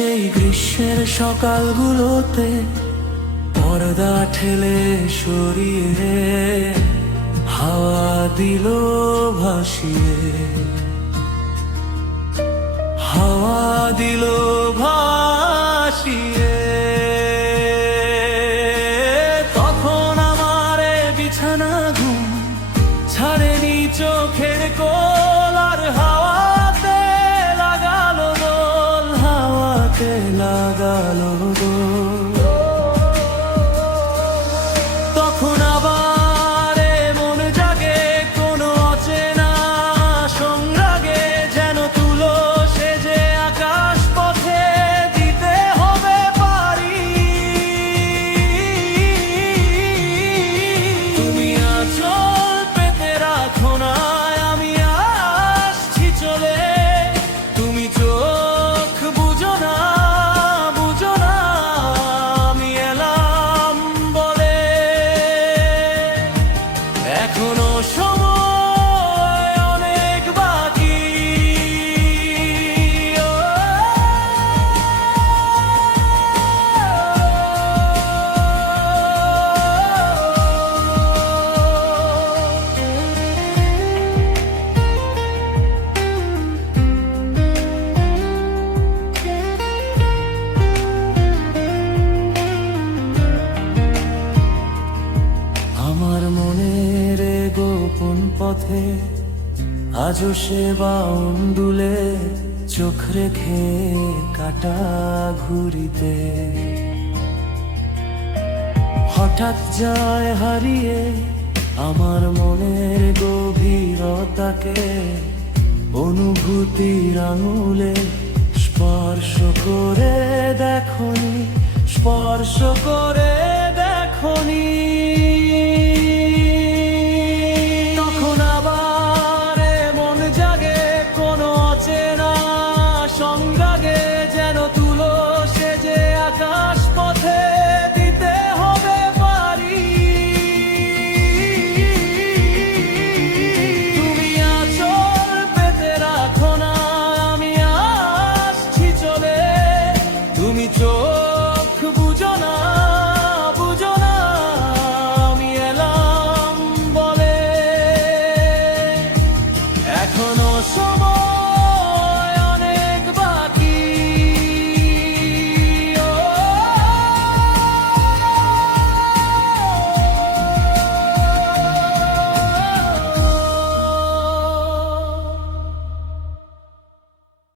সেই গ্রীষ্মের সকালগুলোতে পর্দা ঠেলে সরিয়ে হাওয়া দিল ভাসিয়ে, হাওয়া দিল ভাসিয়ে। তখন আমার বিছানা ঘুম ছাড়েনি চোখের কোল, আর হাওয়াতে লাগালো দোল, হাওয়াতে লাগালো দোল। তখন আবার মন জাগে কোনো অচেনা সংরাগে, যেন তুলো সেজে আকাশ পথে দিতে হবে পারি। তুমি আঁচল পেতে রাখো না, আমি আসছি চলে। তুমি চোখ বুঝো না, বুঝো না, আমি এলাম বলে। এখনো সময় অনেক বাকি, আমার মনের গোপন পথে আজও সে বাউন্ডুলে চোখ রেখে কাটা ঘুরিতে। হঠাৎ যায় হারিয়ে আমার মনের গভীরতাকে, অনুভূতির আঙুলে স্পর্শ করে দেখনি, স্পর্শ করে দেখনি।